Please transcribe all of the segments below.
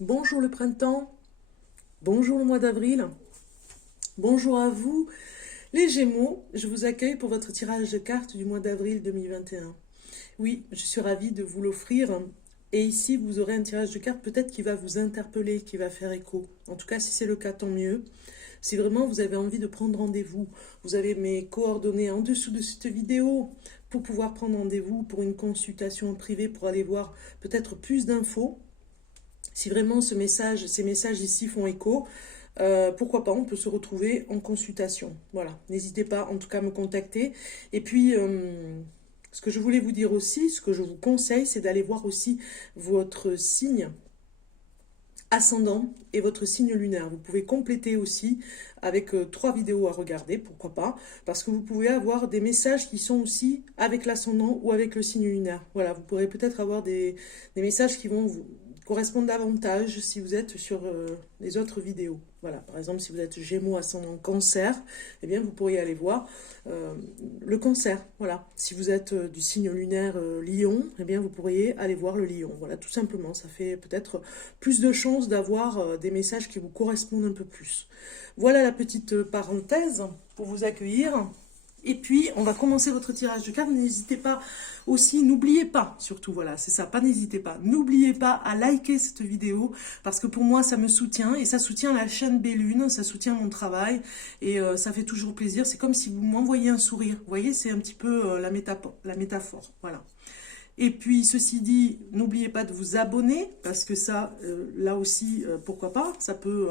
Bonjour le printemps, bonjour le mois d'avril, bonjour à vous les Gémeaux, je vous accueille pour votre tirage de cartes du mois d'avril 2021. Oui, je suis ravie de vous l'offrir et ici vous aurez un tirage de cartes peut-être qui va vous interpeller, qui va faire écho. En tout cas si c'est le cas tant mieux. Si vraiment vous avez envie de prendre rendez-vous, vous avez mes coordonnées en dessous de cette vidéo pour pouvoir prendre rendez-vous pour une consultation privée pour aller voir peut-être plus d'infos. Si vraiment ces messages ici font écho, pourquoi pas, on peut se retrouver en consultation. Voilà, n'hésitez pas en tout cas à me contacter. Et puis, ce que je voulais vous dire aussi, ce que je vous conseille, c'est d'aller voir aussi votre signe ascendant et votre signe lunaire. Vous pouvez compléter aussi avec 3 vidéos à regarder, pourquoi pas, parce que vous pouvez avoir des messages qui sont aussi avec l'ascendant ou avec le signe lunaire. Voilà, vous pourrez peut-être avoir des messages qui vont vous correspondre davantage si vous êtes sur les autres vidéos. Voilà, par exemple, si vous êtes Gémeaux ascendant Cancer, eh bien vous pourriez aller voir le Cancer. Voilà, si vous êtes du signe lunaire Lion, eh bien vous pourriez aller voir le Lion. Voilà, tout simplement, ça fait peut-être plus de chances d'avoir des messages qui vous correspondent un peu plus. Voilà la petite parenthèse pour vous accueillir. Et puis, on va commencer votre tirage de cartes. N'hésitez pas aussi, n'oubliez pas, surtout, voilà, c'est ça, pas n'hésitez pas. N'oubliez pas à liker cette vidéo, parce que pour moi, ça me soutient, et ça soutient la chaîne Bellune, ça soutient mon travail, et ça fait toujours plaisir. C'est comme si vous m'envoyiez un sourire. Vous voyez, c'est un petit peu la métaphore, voilà. Et puis, ceci dit, n'oubliez pas de vous abonner, parce que ça, là aussi, pourquoi pas, ça peut...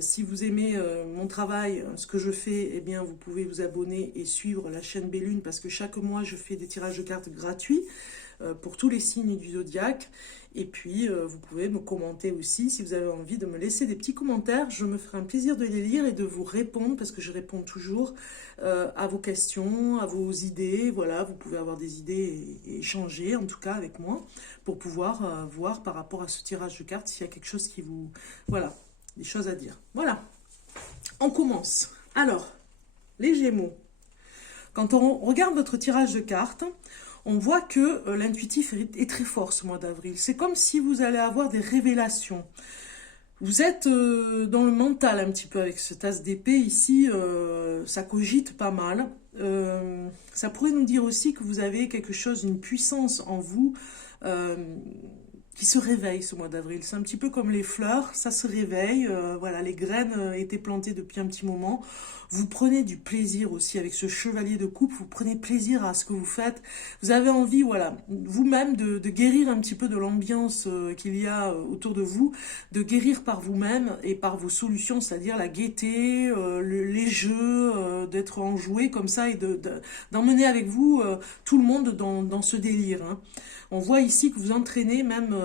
si vous aimez mon travail, ce que je fais, eh bien, vous pouvez vous abonner et suivre la chaîne Bellune, parce que chaque mois, je fais des tirages de cartes gratuits pour tous les signes du zodiaque. Et puis, vous pouvez me commenter aussi si vous avez envie de me laisser des petits commentaires. Je me ferai un plaisir de les lire et de vous répondre parce que je réponds toujours à vos questions, à vos idées. Voilà, vous pouvez avoir des idées et échanger en tout cas avec moi pour pouvoir voir par rapport à ce tirage de cartes s'il y a quelque chose qui vous... Voilà, des choses à dire. Voilà, on commence. Alors, les Gémeaux. Quand on regarde votre tirage de cartes, on voit que l'intuitif est très fort ce mois d'avril. C'est comme si vous allez avoir des révélations. Vous êtes dans le mental un petit peu avec ce tasse d'épée ici, ça cogite pas mal. Ça pourrait nous dire aussi que vous avez quelque chose, une puissance en vous qui se réveille ce mois d'avril. C'est un petit peu comme les fleurs, ça se réveille. Voilà, les graines étaient plantées depuis un petit moment. Vous prenez du plaisir aussi avec ce chevalier de coupe, vous prenez plaisir à ce que vous faites. Vous avez envie, voilà, vous-même de guérir un petit peu de l'ambiance qu'il y a autour de vous, de guérir par vous-même et par vos solutions, c'est-à-dire la gaieté, les jeux, d'être enjoué comme ça et d'emmener avec vous tout le monde dans ce délire. Hein. On voit ici que vous entraînez même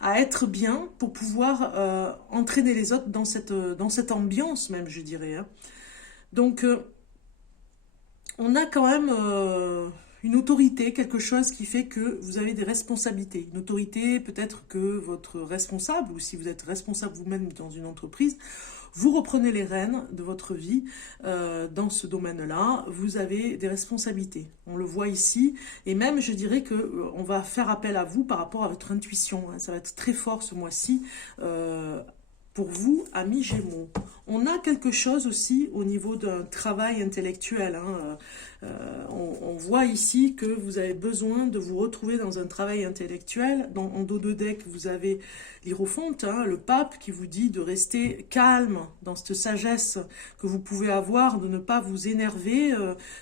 à être bien pour pouvoir entraîner les autres dans cette ambiance même, je dirais. Hein. Donc, on a quand même une autorité, quelque chose qui fait que vous avez des responsabilités. Une autorité, peut-être que votre responsable, ou si vous êtes responsable vous-même dans une entreprise, vous reprenez les rênes de votre vie dans ce domaine-là. Vous avez des responsabilités. On le voit ici. Et même, je dirais que on va faire appel à vous par rapport à votre intuition. Hein. Ça va être très fort ce mois-ci. Pour vous, amis Gémeaux, on a quelque chose aussi au niveau d'un travail intellectuel. Hein. On voit ici que vous avez besoin de vous retrouver dans un travail intellectuel. En dos de deck, vous avez l'Hiérophante, hein, le pape, qui vous dit de rester calme dans cette sagesse que vous pouvez avoir, de ne pas vous énerver,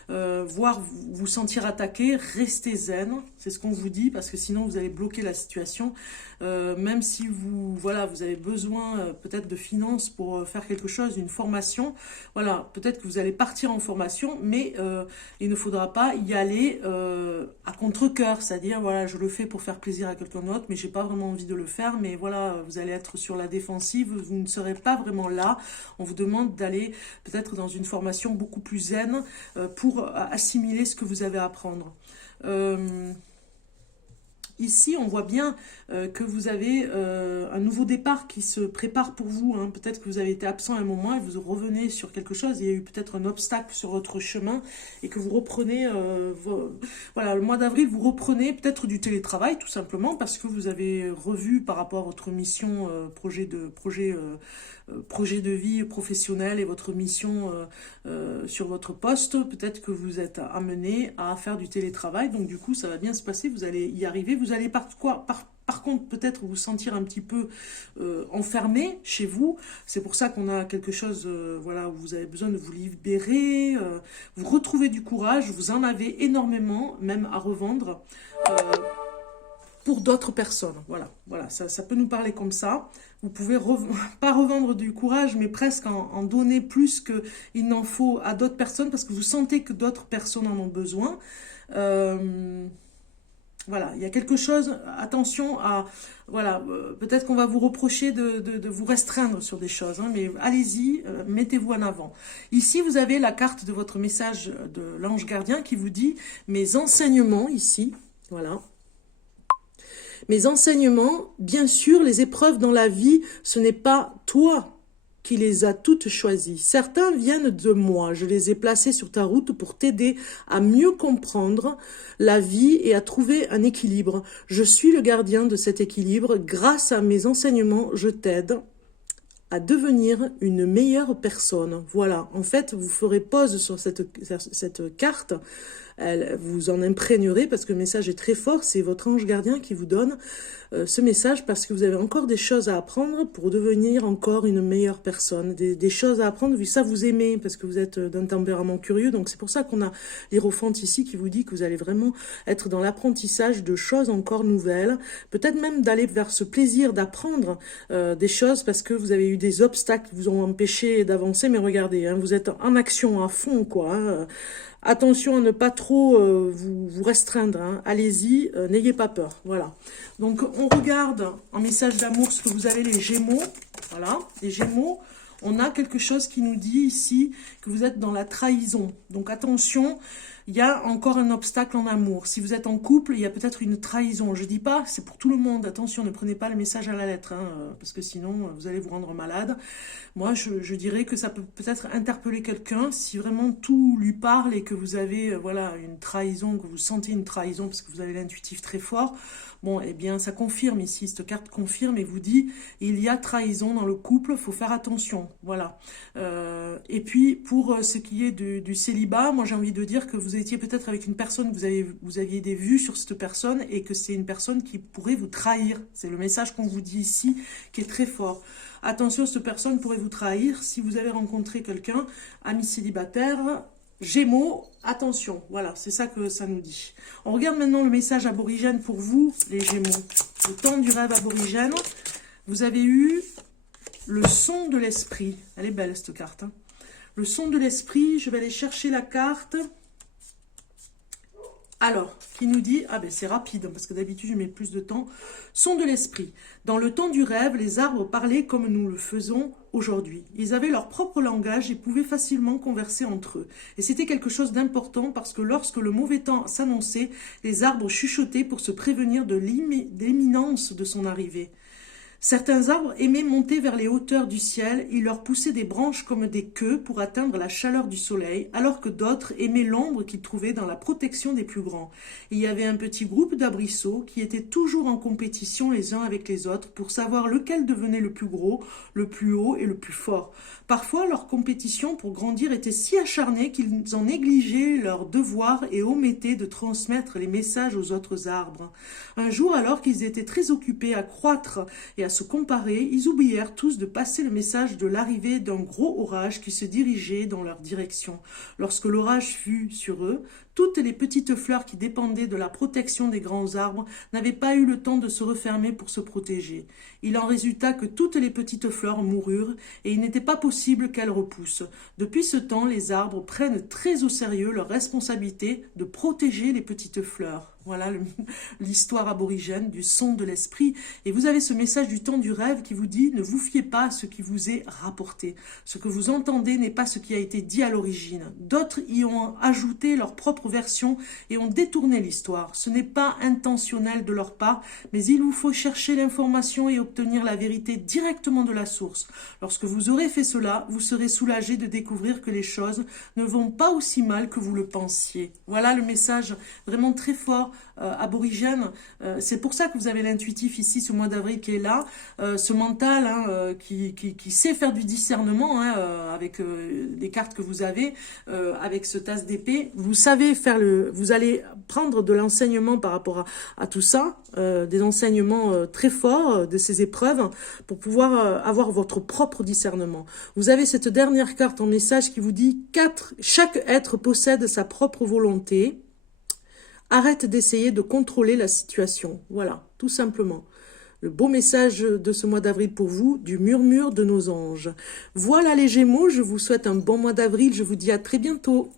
voire vous sentir attaqué. Restez zen, c'est ce qu'on vous dit, parce que sinon vous allez bloquer la situation. Même si vous avez besoin peut-être de finances pour faire quelque chose, une formation, voilà, peut-être que vous allez partir en formation, mais il ne faudra pas y aller à contre-cœur, c'est-à-dire, voilà, je le fais pour faire plaisir à quelqu'un d'autre, mais j'ai pas vraiment envie de le faire, mais voilà, vous allez être sur la défensive, vous ne serez pas vraiment là. On vous demande d'aller peut-être dans une formation beaucoup plus zen pour assimiler ce que vous avez à apprendre. Ici, on voit bien que vous avez un nouveau départ qui se prépare pour vous. Hein. Peut-être que vous avez été absent un moment et vous revenez sur quelque chose. Il y a eu peut-être un obstacle sur votre chemin et que vous reprenez... Voilà, le mois d'avril, vous reprenez peut-être du télétravail, tout simplement, parce que vous avez revu par rapport à votre mission, projet de vie professionnel et votre mission sur votre poste. Peut-être que vous êtes amené à faire du télétravail. Donc, du coup, ça va bien se passer. Vous allez y arriver. Vous allez par contre, peut-être vous sentir un petit peu enfermé chez vous. C'est pour ça qu'on a quelque chose, voilà, où vous avez besoin de vous libérer, vous retrouvez du courage, vous en avez énormément, même à revendre pour d'autres personnes. Voilà, ça peut nous parler comme ça. Vous pouvez pas revendre du courage, mais presque en donner plus qu'il n'en faut à d'autres personnes, parce que vous sentez que d'autres personnes en ont besoin. Voilà, il y a quelque chose, attention à, voilà, peut-être qu'on va vous reprocher de vous restreindre sur des choses, hein, mais allez-y, mettez-vous en avant. Ici, vous avez la carte de votre message de l'ange gardien qui vous dit, mes enseignements, ici, voilà. Mes enseignements, bien sûr, les épreuves dans la vie, ce n'est pas toi qui les as toutes choisies. Certains viennent de moi. Je les ai placés sur ta route pour t'aider à mieux comprendre la vie et à trouver un équilibre. Je suis le gardien de cet équilibre. Grâce à mes enseignements, je t'aide à devenir une meilleure personne. Voilà, en fait, vous ferez pause sur cette carte. Vous en imprégnerez parce que le message est très fort. C'est votre ange gardien qui vous donne ce message parce que vous avez encore des choses à apprendre pour devenir encore une meilleure personne. Des choses à apprendre, vu ça vous aimez parce que vous êtes d'un tempérament curieux. Donc c'est pour ça qu'on a l'Hiérophante ici qui vous dit que vous allez vraiment être dans l'apprentissage de choses encore nouvelles. Peut-être même d'aller vers ce plaisir d'apprendre des choses parce que vous avez eu des obstacles qui vous ont empêché d'avancer. Mais regardez, hein, vous êtes en action à fond, quoi. Hein. Attention à ne pas trop vous restreindre, hein. Allez-y, n'ayez pas peur, voilà. Donc on regarde en message d'amour ce que vous avez les Gémeaux, voilà, les Gémeaux, on a quelque chose qui nous dit ici que vous êtes dans la trahison. Donc attention, il y a encore un obstacle en amour. Si vous êtes en couple, il y a peut-être une trahison. Je dis pas, c'est pour tout le monde. Attention, ne prenez pas le message à la lettre, hein, parce que sinon, vous allez vous rendre malade. Moi, je dirais que ça peut peut-être interpeller quelqu'un si vraiment tout lui parle et que vous avez voilà, une trahison, que vous sentez une trahison parce que vous avez l'intuitif très fort. Bon, eh bien, ça confirme ici, cette carte confirme et vous dit, il y a trahison dans le couple, faut faire attention, voilà. Et puis, pour ce qui est du célibat, moi j'ai envie de dire que vous étiez peut-être avec une personne, vous aviez des vues sur cette personne et que c'est une personne qui pourrait vous trahir. C'est le message qu'on vous dit ici, qui est très fort. Attention, cette personne pourrait vous trahir si vous avez rencontré quelqu'un, ami célibataire, Gémeaux, attention, voilà, c'est ça que ça nous dit. On regarde maintenant le message aborigène pour vous, les Gémeaux. Le temps du rêve aborigène, vous avez eu le son de l'esprit. Elle est belle cette carte. Hein. Le son de l'esprit, je vais aller chercher la carte. Alors, qui nous dit, ah ben c'est rapide, parce que d'habitude je mets plus de temps. Son de l'esprit. Dans le temps du rêve, les arbres parlaient comme nous le faisons aujourd'hui. Ils avaient leur propre langage et pouvaient facilement converser entre eux. Et c'était quelque chose d'important parce que lorsque le mauvais temps s'annonçait, les arbres chuchotaient pour se prévenir de l'imminence de son arrivée. Certains arbres aimaient monter vers les hauteurs du ciel, ils leur poussaient des branches comme des queues pour atteindre la chaleur du soleil, alors que d'autres aimaient l'ombre qu'ils trouvaient dans la protection des plus grands. Il y avait un petit groupe d'arbrisseaux qui étaient toujours en compétition les uns avec les autres pour savoir lequel devenait le plus gros, le plus haut et le plus fort. Parfois, leur compétition pour grandir était si acharnée qu'ils en négligeaient leur devoir et omettaient de transmettre les messages aux autres arbres. Un jour, alors qu'ils étaient très occupés à croître et à se comparer, ils oublièrent tous de passer le message de l'arrivée d'un gros orage qui se dirigeait dans leur direction. Lorsque l'orage fut sur eux, toutes les petites fleurs qui dépendaient de la protection des grands arbres n'avaient pas eu le temps de se refermer pour se protéger. Il en résulta que toutes les petites fleurs moururent et il n'était pas possible qu'elles repoussent. Depuis ce temps, les arbres prennent très au sérieux leur responsabilité de protéger les petites fleurs. Voilà l'histoire aborigène du son de l'esprit. Et vous avez ce message du temps du rêve qui vous dit « Ne vous fiez pas à ce qui vous est rapporté. Ce que vous entendez n'est pas ce qui a été dit à l'origine. D'autres y ont ajouté leur propre propre version et ont détourné l'histoire. Ce n'est pas intentionnel de leur part, mais il vous faut chercher l'information et obtenir la vérité directement de la source. Lorsque vous aurez fait cela, vous serez soulagé de découvrir que les choses ne vont pas aussi mal que vous le pensiez. Voilà le message vraiment très fort, aborigène. C'est pour ça que vous avez l'intuitif ici, ce mois d'avril qui est là, ce mental hein, qui sait faire du discernement hein, avec les cartes que vous avez, avec ce tasse d'épée. Vous savez faire vous allez prendre de l'enseignement par rapport à tout ça, des enseignements très forts de ces épreuves pour pouvoir avoir votre propre discernement. Vous avez cette dernière carte en message qui vous dit chaque être possède sa propre volonté. Arrête d'essayer de contrôler la situation. Voilà, tout simplement. Le beau message de ce mois d'avril pour vous, du murmure de nos anges. Voilà les Gémeaux, je vous souhaite un bon mois d'avril, je vous dis à très bientôt.